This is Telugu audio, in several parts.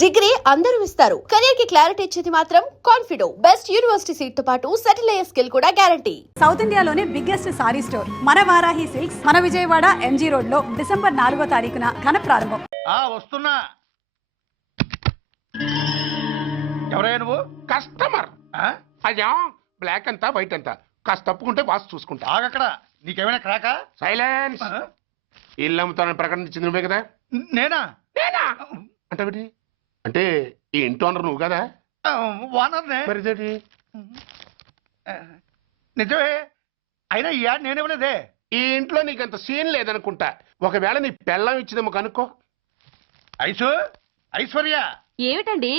డిగ్రీ అందరూ ఇస్తారు, కెరీర్ కి క్లారిటీ ఇచ్చేది మాత్రం కాన్ఫిడో. బెస్ట్ యూనివర్సిటీ సీట్ తో పాటు సెటిల్ అయ్యే స్కిల్ కూడా గ్యారంటీ. సౌత్ ఇండియాలోనే బిగ్గెస్ట్ సారీ స్టోర్ మన వారాహి సిల్క్స్, మన విజయవాడ ఎంజీ రోడ్ లో డిసెంబర్ 4వ తారీఖున ఘన ప్రారంభం. వస్తున్నా. ఎవరయ్యా నువ్వు? కస్టమర్. అయ్యా బ్లాక్ అంతా వైట్ అంతా కాస్త తప్పుకుంటే బాస్ చూసుకుంటా. ఆగక్కడ. నీకేమైనా క్రాకా? సైలెన్స్. ఇల్లు అమ్ముతానని ప్రకటించింది నువ్వే కదా? నేనా? నేనా అంటే అంటే ఈ ఇంటి ఓనర్ నువ్వు కదా? వానర్నే. మరి ఇదేంటి? నిజమే. అయినా ఈ యాడ్ నేనేమలేదే. ఈ ఇంట్లో నీకు అంత సీన్ లేదనుకుంటా. ఒకవేళ నీ పెళ్ళం ఇచ్చిందేమో కనుక్కో. ఐశ్వర్య ఏమిటండి?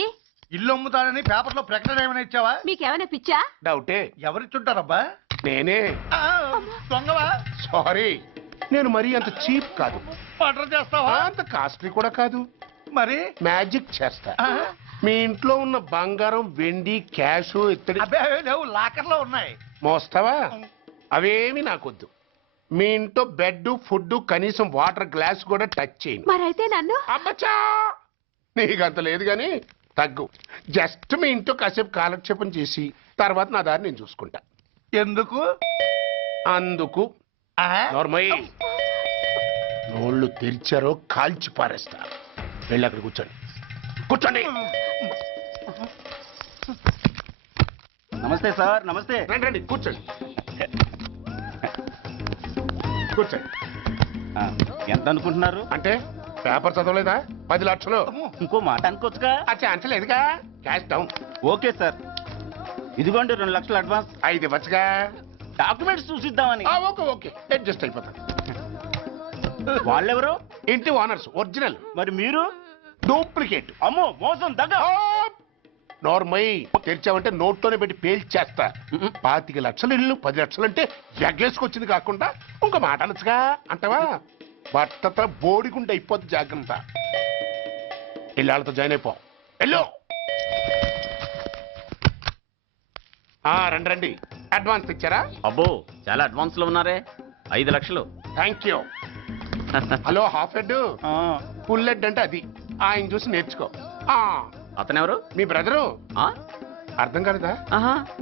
ఇల్లు అమ్ముతానని పేపర్ లో ప్రకటన ఏమైనా ఇచ్చావా? మీకేమైనా పిచ్చా? డౌటే. ఎవరిచ్చుంటారబ్బా? నేనే. దొంగవా? సారీ, నేను మరీ అంత చీప్ కాదు. మర్డర్ చేస్తావా? అంత కాస్ట్లీ కూడా కాదు. మరి మ్యాజిక్ చేస్తా. మీ ఇంట్లో ఉన్న బంగారం, వెండి, క్యాష్, ఇత్తడి అబ్బే లేవు, లాకర్ లో ఉన్నాయి. మోస్తావా? అవేమి నాకొద్దు. మీ ఇంట్లో బెడ్, ఫుడ్, కనీసం వాటర్ గ్లాస్ కూడా టచ్ చేయను. మరైతే నన్ను అబ్బచ్చా, నీకంత లేదు గాని తగ్గు. జస్ట్ మీ ఇంట్లో కాసేపు కాలక్షేపం చేసి తర్వాత నా దారి నేను చూసుకుంటా. ఎందుకు? అందుకు. నార్మల్ నోళ్ళు తెరిచారో కాల్చి పారేస్తా. వెళ్ళి అక్కడ కూర్చోండి. కూర్చోండి. నమస్తే సార్. నమస్తే. రండి రండి, కూర్చోండి. కూర్చోండి. ఎంత అనుకుంటున్నారు? అంటే పేపర్ చదవలేదా? 10 లక్షలు. ఇంకో మాట అనుకోవచ్చుగా. ఆ ఛాన్స్ లేదుగా. Cash down. ఓకే సార్, ఇదిగోండి 2 లక్షలు అడ్వాన్స్. 5 ఇవ్వచ్చుగా. డాక్యుమెంట్స్ చూసిద్దామని. ఓకే ఓకే, అడ్జస్ట్ అయిపోతాను. వాళ్ళెవరు? ఇంటి ఓనర్స్ ఒరిజినల్. మరి మీరు? డూప్లికేట్. అమ్మో, మోసం, దగ్గ. నోర్మై తెరిచావంటే నోట్తోనే పెట్టి పేల్చేస్తా. 25 లక్షలు ఇల్లు 10 లక్షలు అంటే జగ్గేసుకొచ్చింది కాకుండా ఇంకో మాట అనొచ్చుగా. అంటావా? బట్టతో బోడిగుంటే అయిపోద్ది. జాగ్రత్త. ఇల్లాళ్ళతో జాయిన్ అయిపో. ఎల్లో. రండి రండి. అడ్వాన్స్ ఇచ్చారా? అబ్బో, చాలా అడ్వాన్స్ లో ఉన్నారే. 5 లక్షలు. Thank you. Hello, half head full head అంటే అది. ఆయన చూసి నేర్చుకో. అతనెవరు? మీ బ్రదరు. అర్థం కాలేదా?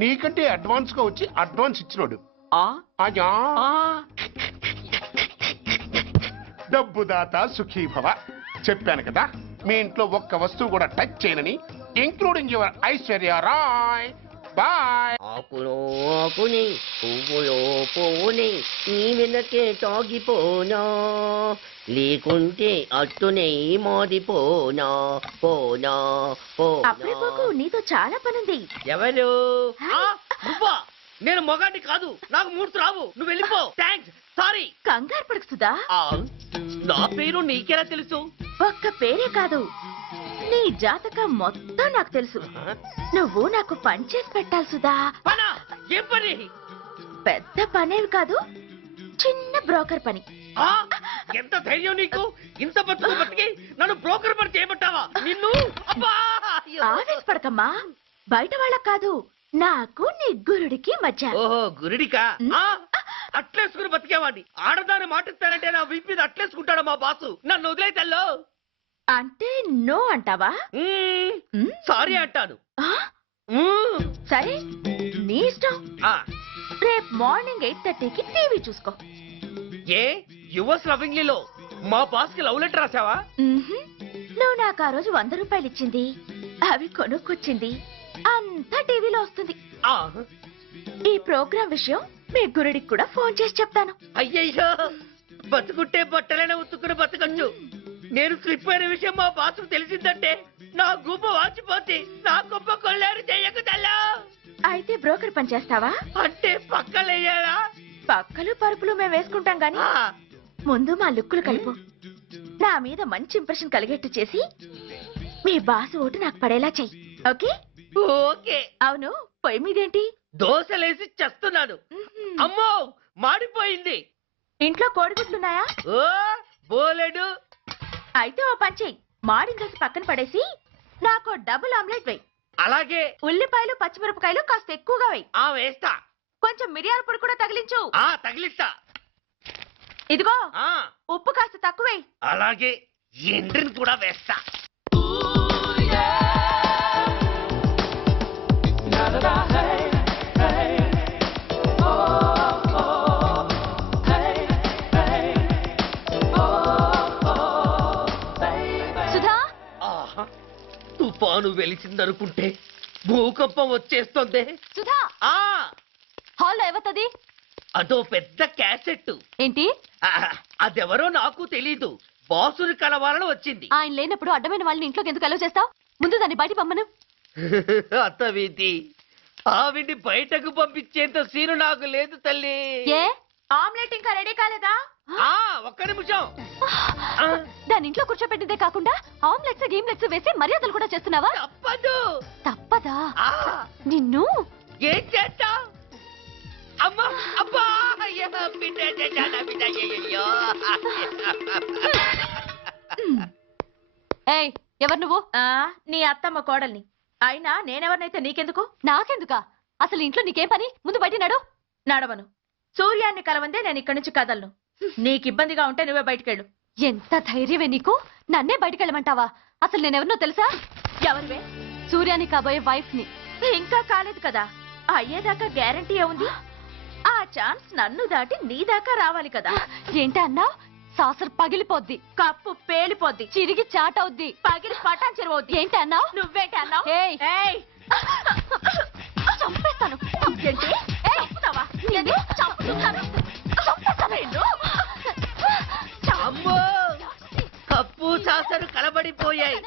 నీకంటే అడ్వాన్స్ గా వచ్చి అడ్వాన్స్ ఇచ్చినోడు. డబ్బు దాత సుఖీభవ. చెప్పాను కదా, మీ ఇంట్లో ఒక్క వస్తువు కూడా టచ్ చేయనని, including your Aishwarya Rai. Bye. ఆకులో ఆకుని పువ్వులో పువ్వుని నీ వెనకే తాగిపోనా, లేకుంటే అట్టునే మారిపోనా. పోనా అప్పుడే పోకు, నీతో చాలా పనుంది. ఎవరు? నువ్వా? నేను మొగాడి కాదు, నాకు మూర్తి రావు. నువ్వు వెళ్ళిపో. Thanks, sorry. కంగారు పడకు సుధా. నా పేరు నీకెలా తెలుసు? ఒక్క పేరే కాదు, నీ జాతకం మొత్తం నాకు తెలుసు. నువ్వు నాకు పని చేసి పెట్టాలి సుధా. పనా? ఏం పని? పెద్ద పనేవి కాదు, చిన్న బ్రోకర్ పని. ఎంత ధైర్యం నీకు? ఇంత బతుకు బతికి నన్ను బ్రోకర్ పని చేయబట్టావా? నిన్ను ఆవేశపడకమ్మా. బయట వాళ్ళకి కాదు, నాకు నీ గురుడికి మధ్య. ఓహో, గురుడికా? అట్లేసుకుని బతికేవాడిని. ఆడదాన్ని మాటిస్తానంటే నా వీపు మీద అట్లేసుకుంటాడు మా బాసు. నన్ను వదిలేతల్లో. అంటే నో అంటావా? సారీ అంటాను. సరే, నీ ఇష్టం. రేపు మార్నింగ్ 8:30కి టీవీ చూసుకో. ఏ యువర్స్ లవింగ్లీలో మా బాస్ కి లవ్ లెటర్ రాసావా? నువ్వు నాకు ఆ రోజు 100 రూపాయలు ఇచ్చింది, అవి కొనుక్కొచ్చింది అంతా టీవీలో వస్తుంది. ఈ ప్రోగ్రాం విషయం మీ గురుడికి కూడా ఫోన్ చేసి చెప్తాను. అయ్యయ్యో, బతుకుంటే బట్టలైనా ఉత్తుకుని బతకచ్చు. నేను స్లిప్ అయిన విషయం మా బాసు తెలిసిందంటే నా గుబ్బ వాచిపోతే నా గొప్ప కొల్లారు చెయ్యకు తల్లా. అయితే బ్రోకర్ పని చేస్తావా? అంటే పక్కలేయాలా? పక్కలు పరుపులు మేము వేసుకుంటాం గాని ముందు మా లుక్కులు కలుపు. నా మీద మంచి ఇంప్రెషన్ కలిగేట్టు చేసి మీ బాసు ఓటు నాకు పడేలా చెయ్యి. ఓకే? ఓకే. అవును, పొయ్యి మీదేంటి? దోశలేసి చేస్తున్నాను. అమ్మో, మాడిపోయింది. ఇంట్లో కోడిగుడ్లున్నాయా? ఓ బోలెడు. అయితే ఓ పని చెయ్యి, మాడిన దోశ పక్కన పడేసి నాకు డబుల్ ఆమ్లెట్ వెయ్యి. అలాగే. ఉల్లిపాయలు పచ్చిమిరపకాయలు కాస్త ఎక్కువగా వెయ్యి. వేస్తా. కొంచెం మిరియాల పొడి కూడా తగిలించు. తగిలిస్తా. ఇదిగో, ఉప్పు కాస్త తక్కువే. అలాగే. ఎండ్రిని కూడా వేస్తా. తుఫాను వెలిసిందనుకుంటే భూకంపం వచ్చేస్తుంది. సుధా ఆ హాల్లో ఎవతది అదో పెద్ద క్యాసెట్. ఏంటి అదెవరో నాకు తెలీదు. బాసుని కలవాలని వచ్చింది. ఆయన లేనప్పుడు అడ్డమైన వాళ్ళని ఇంట్లోకి ఎందుకు అలౌ చేస్తావు? ముందు దాన్ని బయట పంపను. అత్త వీధి ఆవిడ్ని బయటకు పంపించేంత సీను నాకు లేదు తల్లి. ఏ ఆమ్లెట్ ఇంకా రెడీ కాలేదా? ఒక్క నిమిషం. దాని ఇంట్లో కూర్చోపెట్టిందే కాకుండా ఆమ్లెట్స్ గేమ్లెట్స్ వేసి మర్యాదలు కూడా చేస్తున్నావా? తప్పదు. తప్పదా? ఆ, నిన్ను ఏం చేస్తా? అమ్మా అబ్బా అయ్యా, బిడ్డ చేశానా, బిడ్డ, అయ్యయ్యో. ఏయ్ ఎవరు నువ్వు? నీ అత్తమ్మ కోడల్ని. అయినా నేనెవరినైతే నీకెందుకు? నాకెందుకా? అసలు ఇంట్లో నీకేం పని? ముందు బయట నడు. నడవను. సూర్యాన్ని కలవందే నేను ఇక్కడి నుంచి కదలను. నీకు ఇబ్బందిగా ఉంటే నువ్వే బయటికెళ్ళు. ఎంత ధైర్యమే నీకు? నన్నే బయటికెళ్ళమంటావా? అసలు నేనెవరినో తెలుసా? ఎవరివే? సూర్యాన్ని కాబోయే వైఫ్ ని. ఇంకా కాలేదు కదా, అయ్యేదాకా గ్యారంటీ ఏముంది? ఆ ఛాన్స్ నన్ను దాటి నీ దాకా రావాలి కదా. ఏంటి అన్నా? సాసర్ పగిలిపోద్ది, కప్పు పేలిపోద్ది, చిరిగి చాటవుద్ది, పగిలి పటాన్ చెరువవుద్ది. ఏంటి అన్నావు? నువ్వేంటి అన్నావు? చంపేస్తాను. ఏంటి? చంపుతావా? చంపుతాను. చంపేస్తాను నిన్ను. అమ్మో, కప్పు చాసరు కలబడిపోయాయి.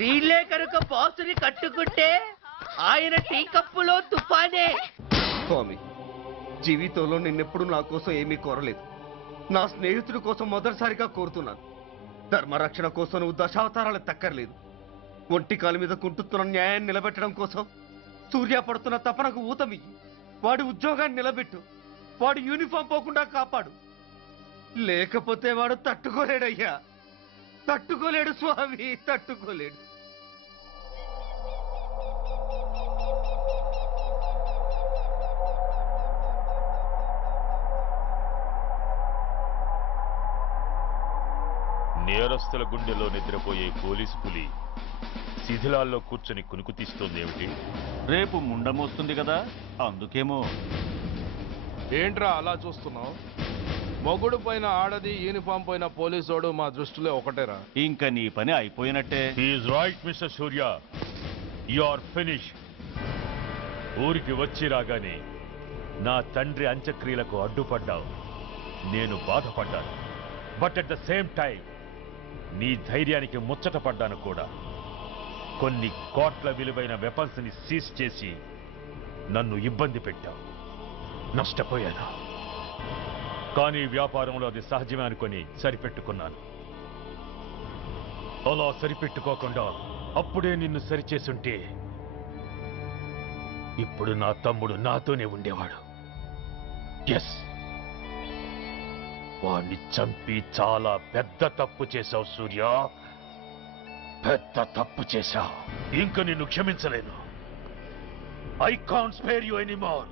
వీళ్ళే కనుక బాసుని కట్టుకుంటే ఆయన టీ కప్పులో తుఫానే. స్వామి, జీవితంలో నిన్నెప్పుడు నా కోసం ఏమీ కోరలేదు. నా స్నేహితుడి కోసం మొదటిసారిగా కోరుతున్నాను. ధర్మరక్షణ కోసం నువ్వు దశావతారాలు తక్కర్లేదు. ఒంటి కాలు మీద కుంటుతున్న న్యాయాన్ని నిలబెట్టడం కోసం సూర్య పడుతున్న తపనకు ఊతమియ్యి. వాడి ఉద్యోగాన్ని నిలబెట్టు. వాడి యూనిఫామ్ పోకుండా కాపాడు. లేకపోతే వాడు తట్టుకోలేడయ్యా, తట్టుకోలేడు స్వామి, తట్టుకోలేడు. నేరస్తుల గుండెలో నిద్రపోయే పోలీసు పులి శిథిలాల్లో కూర్చొని కునుకు తీస్తోందేమిటి? రేపు ముండమొస్తుంది కదా, అందుకేమో. ఏంట్రా అలా చూస్తున్నావు? మొగుడు పైన ఆడది, యూనిఫామ్ పైన పోలీసోడు మా దృష్టిలో ఒకటేరా. ఇంకా నీ పని అయిపోయినట్టే. Is right mister Surya, you are finish. ఊరికి వచ్చి రాగానే నా తండ్రి అంత్యక్రియలకు అడ్డుపడ్డావు. నేను బాధపడ్డాను. But at the same time నీ ధైర్యానికి ముచ్చట పడ్డాను కూడా. కొన్ని కోట్ల విలువైన వెపన్స్ ని సీజ్ చేసి నన్ను ఇబ్బంది పెట్టావు. నష్టపోయాను. కానీ వ్యాపారంలో అది సహజమే అనుకొని సరిపెట్టుకున్నాను. అలా సరిపెట్టుకోకుండా అప్పుడే నిన్ను సరిచేసుంటే ఇప్పుడు నా తమ్ముడు నాతోనే ఉండేవాడు. ఎస్, వాణ్ణి చంపి చాలా పెద్ద తప్పు చేశావు సూర్య, పెద్ద తప్పు చేశావు. ఇంక నిన్ను క్షమించలేను. I can't spare you anymore.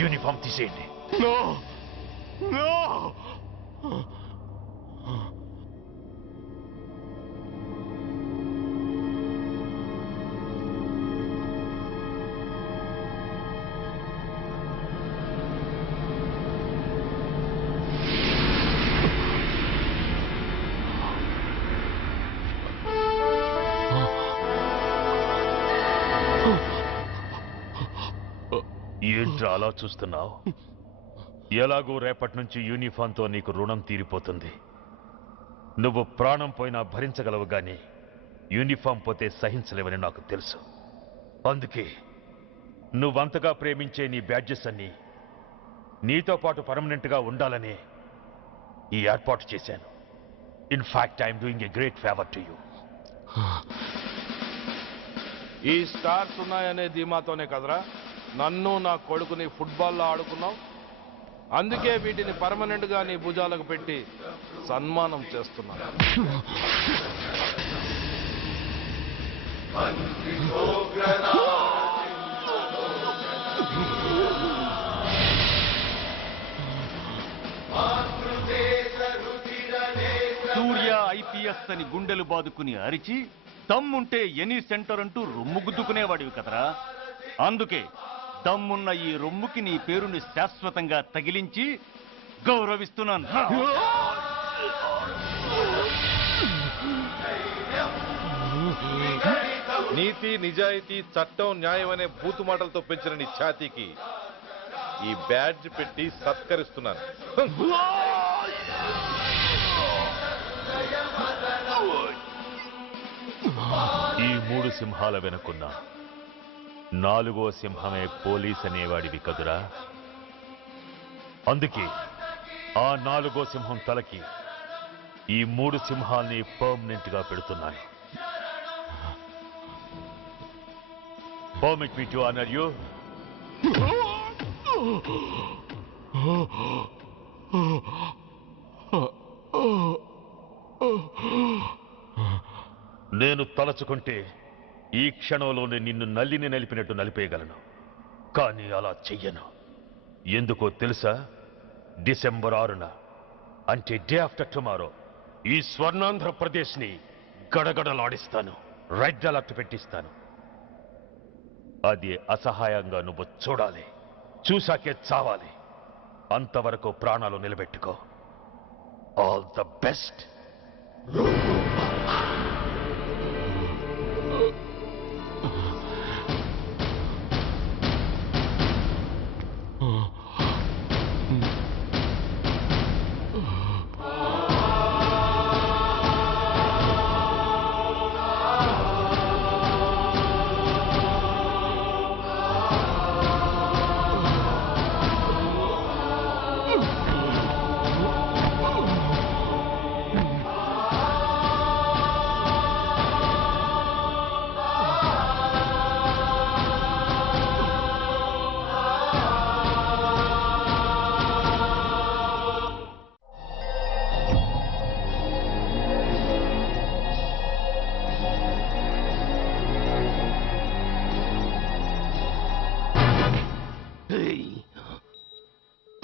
Uniform తీసేయండి. No no. ఏంట్రా అలా చూస్తున్నావు? ఎలాగూ రేపటి నుంచి యూనిఫామ్తో నీకు రుణం తీరిపోతుంది. నువ్వు ప్రాణం పోయినా భరించగలవు గాని యూనిఫామ్ పోతే సహించలేవని నాకు తెలుసు. అందుకే నువ్వంతగా ప్రేమించే నీ బ్యాడ్జెస్ అన్ని నీతో పాటు పర్మనెంట్గా ఉండాలని ఈ ఏర్పాటు చేశాను. In fact I'm doing a great favour to you. ఈ స్టార్స్ ఉన్నాయనే ధీమాతోనే కదరా నన్ను నా కొడుకుని ఫుట్బాల్లో ఆడుకున్నావు. అందుకే వీటిని పర్మనెంట్ గా నీ భుజాలకు పెట్టి సన్మానం చేస్తున్నాను. సూర్య ఐపీఎస్ అని గుండెలు బాదుకుని అరిచి దమ్ముంటే ఎనీ సెంటర్ అంటూ రొమ్ము గుద్దుకునేవాడివి కదరా. అందుకే దమ్మున్న ఈ రొమ్ముకి నీ పేరుని శాశ్వతంగా తగిలించి గౌరవిస్తున్నాను. నీతి, నిజాయితీ, చట్టం, న్యాయం అనే బూతు మాటలతో పెంచిన నీ ఛాతీకి ఈ బ్యాడ్జ్ పెట్టి సత్కరిస్తున్నాను. ఈ 3 సింహాల వెనుకున్న 4వ సింహమే పోలీస్ అనేవాడివి కదురా. అందుకే ఆ 4వ సింహం తలకి ఈ 3 సింహాల్ని పర్మనెంట్ గా పెడుతున్నాయి. Permit me to honor you. నేను తలచుకుంటే ఈ క్షణంలోనే నిన్ను నల్లిని నలిపినట్టు నలిపేయగలను. కానీ అలా చెయ్యను. ఎందుకో తెలుసా? డిసెంబర్ 6న అంటే డే ఆఫ్టర్ టుమారో ఈ స్వర్ణాంధ్రప్రదేశ్ని గడగడలాడిస్తాను. రెడ్ అలర్ట్ పెట్టిస్తాను. అది అసహాయంగా నువ్వు చూడాలి. చూశాకే చావాలి. అంతవరకు ప్రాణాలు నిలబెట్టుకో. All the best.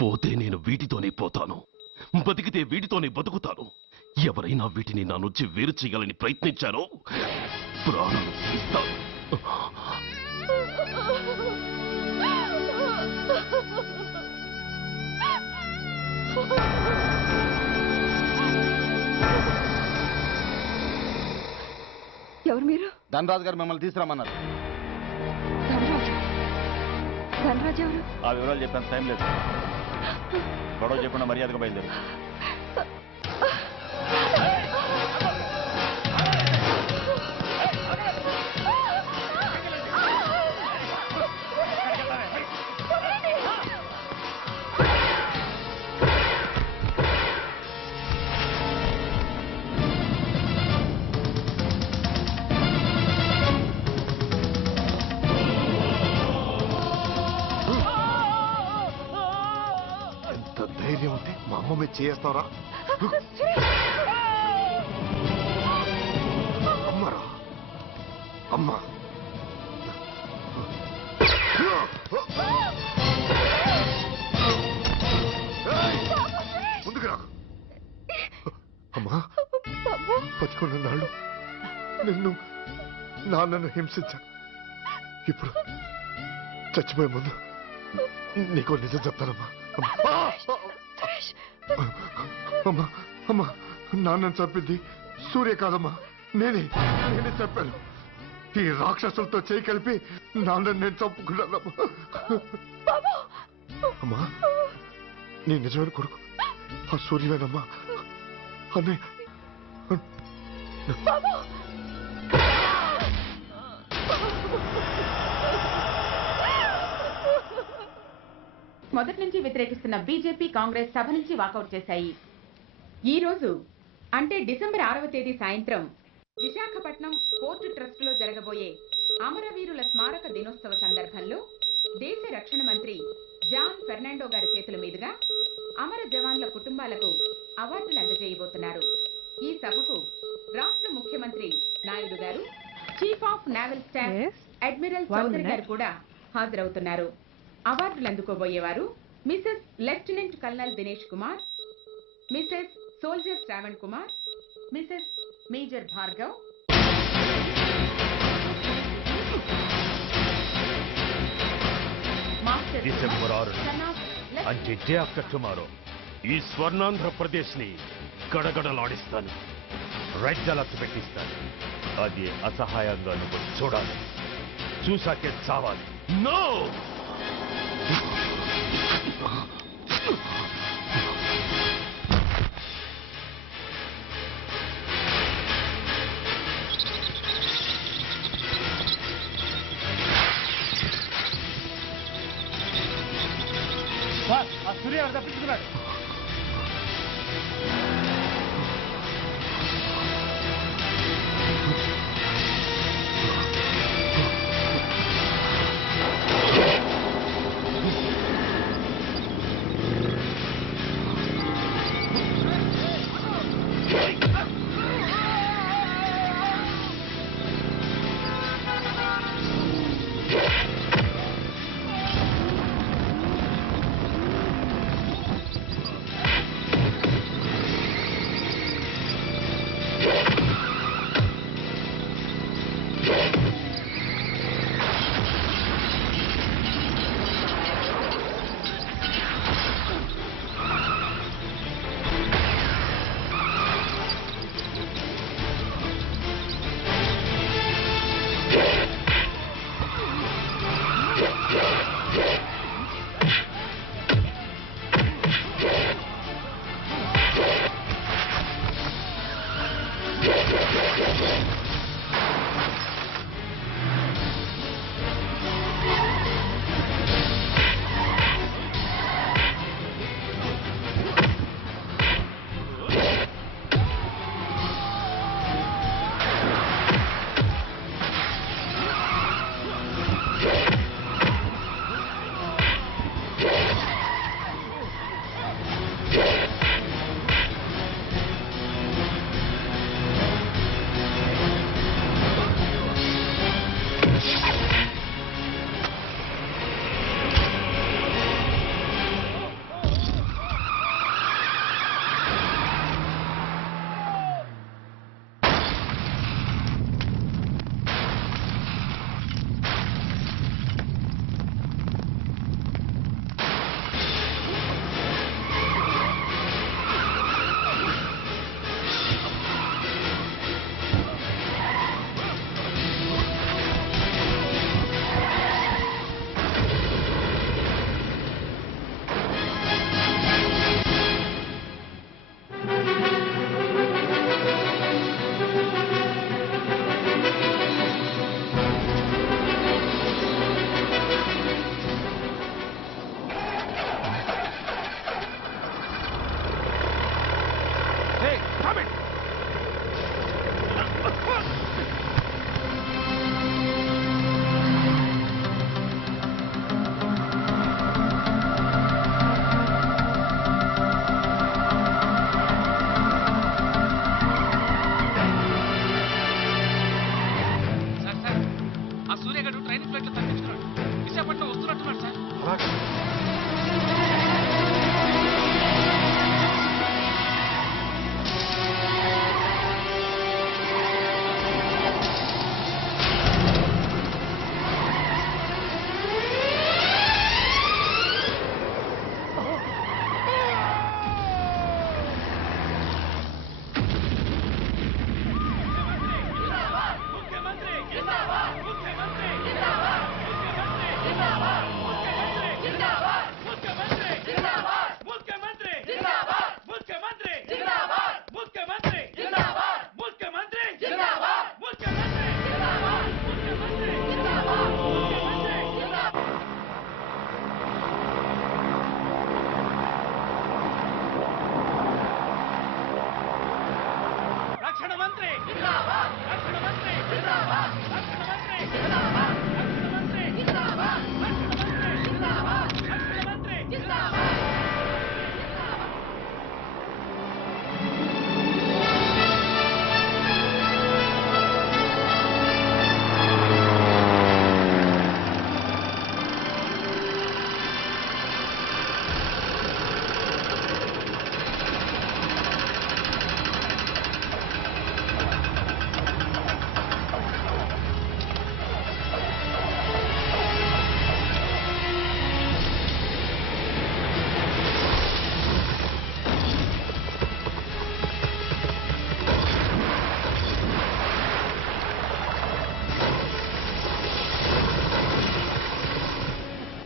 పోతే నేను వీటితోనే పోతాను, బతికితే వీటితోనే బతుకుతాను. ఎవరైనా వీటిని నా నుంచి వేరు చేయాలని ప్రయత్నించారో ప్రాణాలు తీస్తాను. ఎవరు మీరు? ధనరాజు గారు మిమ్మల్ని తీసుకురామన్నారు. ధనరాజ్ ఎవరు? ఆ వివరాలు చెప్పేంత టైం లేదు. గొడవ చెప్పకుండా మర్యాదగా బయలుదేరు. ధైర్యం ఉంటే మా అమ్మ మీద చేస్తారా? అమ్మరా అమ్మ ముందుకు రా. అమ్మా, బతికున్న నాళ్ళు నిన్ను నాన్నను హింసించాను. ఇప్పుడు చచ్చిపోయే ముందు నీకో నిజం చెప్తానమ్మా. అమ్మా అమ్మా, నాన్నను చంపింది సూర్య కాదమ్మా, నేనే చెప్పాను. ఈ రాక్షసులతో చేయి కలిపి నాన్నను నేను చంపుకున్నానమ్మా. అమ్మా, నీ నిజమైన కొడుకు ఆ సూర్యవేనమ్మా. మొదటి నుంచి వ్యతిరేకిస్తున్న బీజేపీ కాంగ్రెస్ సభ నుంచి వాకౌట్ చేశాయి. ఈ రోజు అంటే డిసెంబర్ 6వ తేదీ సాయంత్రం విశాఖపట్నం పోర్టు ట్రస్ట్ లో జరగబోయే అమరవీరుల స్మారక దినోత్సవ సందర్భంలో దేశ రక్షణ మంత్రి జాన్ ఫెర్నాండో గారి చేతుల మీదుగా అమర జవాన్ల కుటుంబాలకు అవార్డులు అందజేయబోతున్నారు. ఈ సభకు రాష్ట్ర ముఖ్యమంత్రి Naidu garu, chief of naval staff admiral Chowdary garu కూడా హాజరవుతున్నారు. అవార్డులు అందుకోబోయేవారు Mrs lieutenant colonel Dinesh Kumar, Mrs soldier Shravan Kumar, Mrs major Bhargav, master December 6 అంటే డే ఆఫ్టర్ టుమారో ఈ స్వర్ణాంధ్రప్రదేశ్ ని గడగడలాడిస్తాను. రెడ్ అలర్ట్ పెట్టిస్తాను. అది అసహాయంగా నువ్వు చూడాలి. చూసాకే చావాలి. నో సూర్య తప్పించుకున్నాడు. మంత్రి రక్షణ మంత్రి రక్షణ మంత్రి రక్షణ మంత్రి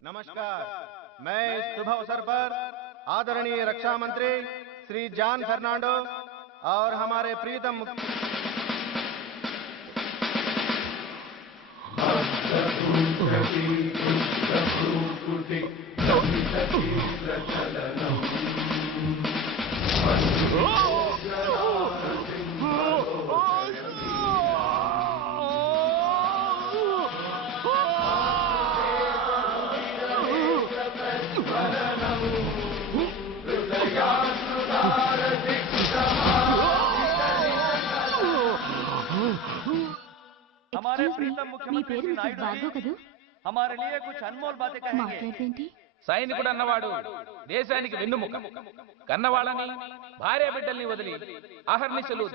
नमस्कार, मैं इस शुभ अवसर पर आदरणीय रक्षा मंत्री श्री जॉन फर्नांडो और हमारे प्रीतम हमारे प्रीतम मुख्यमंत्री श्री नायडू जी हमारे लिए कुछ अनमोल बातें कहेंगे। సైనికుడు అన్నవాడు దేశానికి వెన్నుముక. కన్నవాళ్ళని భార్య బిడ్డల్ని వదిలి అహర్నిశలు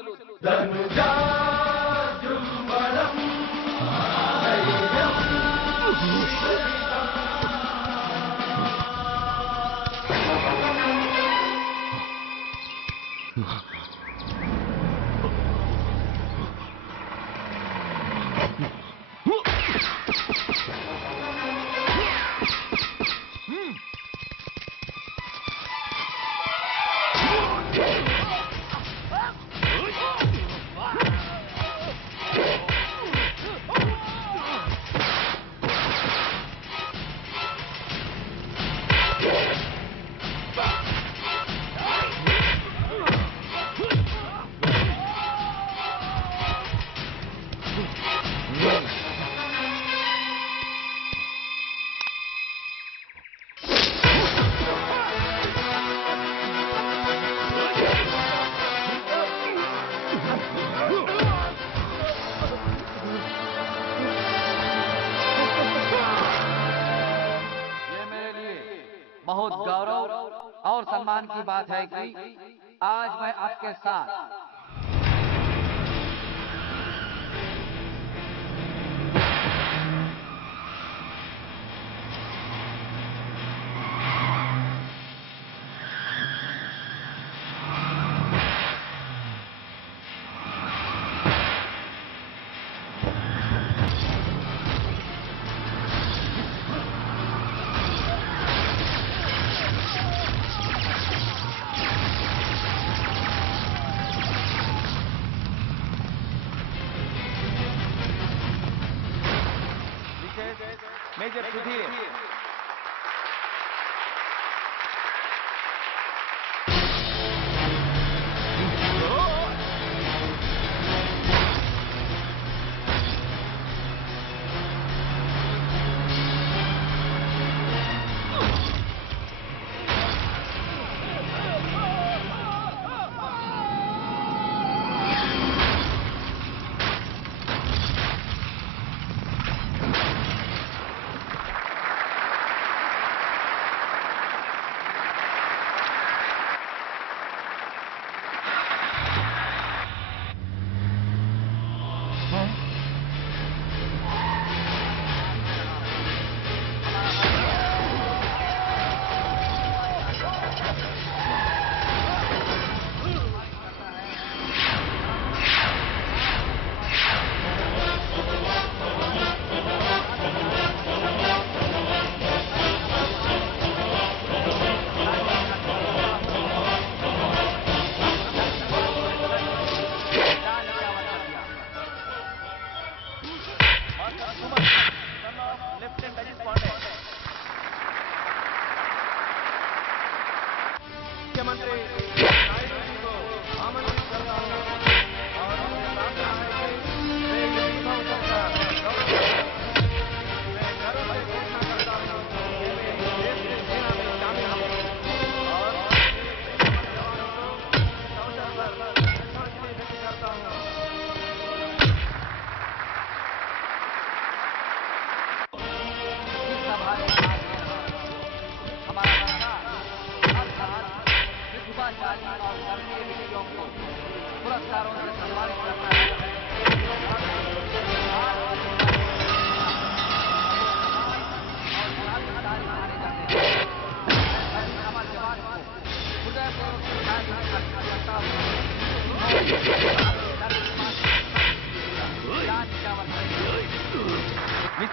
बहुत गौरव और सम्मान की बात है कि आज मैं आपके साथ major Sudhir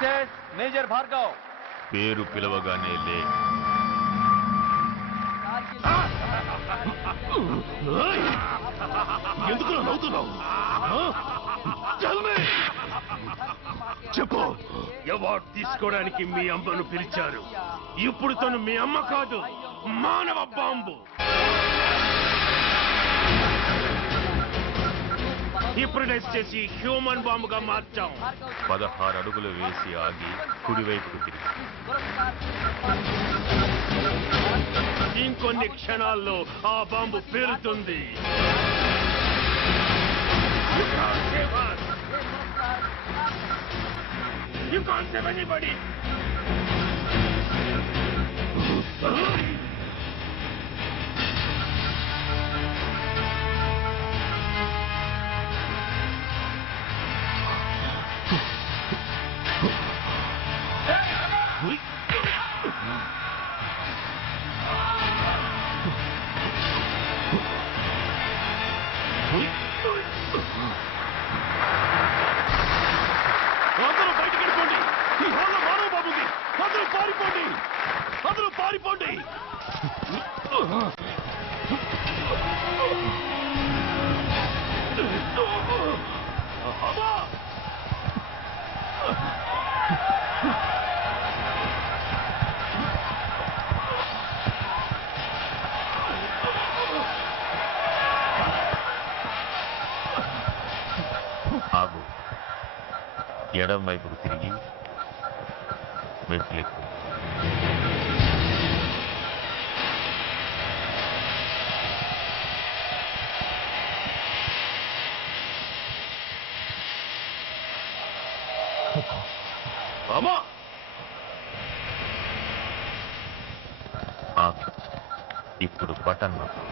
Mrs major Bhargav. పేరు పిలవగానే లే. ఎందుకు నవ్వుతున్నావు? చెప్పు. అవార్డు తీసుకోవడానికి మీ అమ్మను పిలిచారు. ఇప్పుడు తను మీ అమ్మ కాదు, మానవ బాంబు. హిప్నటైజ్ చేసి హ్యూమన్ బాంబుగా మార్చాం. 16 అడుగులు వేసి ఆగి కుడివైపుకు తిరిగి ఇంకొన్ని క్షణాల్లో ఆ bomb పేలుతుంది. You can't save anybody. అందరూ బయటికి వెళ్ళిపోండి. ఈ హాల్లో మానవ బాబుంది. అందరూ పారిపోండి. అందరూ పారిపోండి. అమ్మా! ఆగు. ఎడం వైపుకు తిరిగి మెట్లెక్కు. అమ్మా! ఆగు. ఇప్పుడు బటన్ నొక్కు.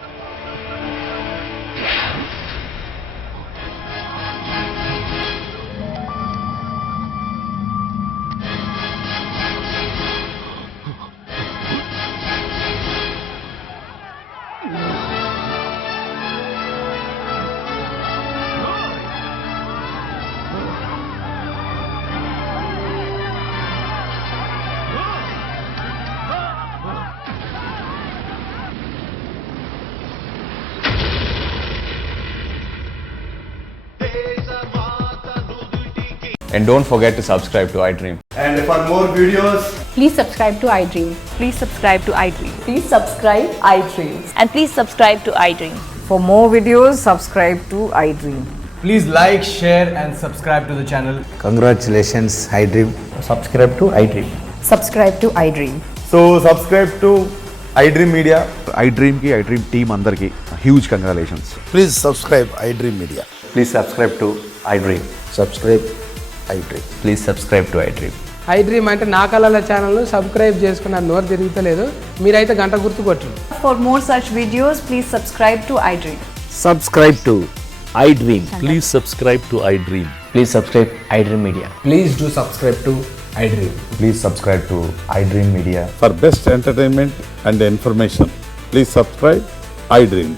And don't forget to subscribe to iDream. And for more videos, Please subscribe to iDream. Please subscribe to iDream. Please subscribe iDream. And please subscribe to iDream. For more videos, subscribe to iDream. please like, share and subscribe to the channel. Congratulations, iDream. Subscribe to iDream. Subscribe to iDream. So subscribe to iDream Media. iDream ki iDream team andarki huge congratulations. Please subscribe iDream Media. Please subscribe to iDream. Subscribe iDream. Please subscribe to iDream. iDream అంటే నా కళల ఛానల్ను సబ్స్క్రైబ్ చేసుకున్న నోరు తిరుగుతలేదు. మీరైతే గంట గుర్తు కొట్టండి. For more such videos, please subscribe to iDream. Subscribe to iDream. Please subscribe to iDream. Please subscribe iDream Media. Please do subscribe to iDream. Please subscribe to iDream Media. For best entertainment and information, please subscribe iDream.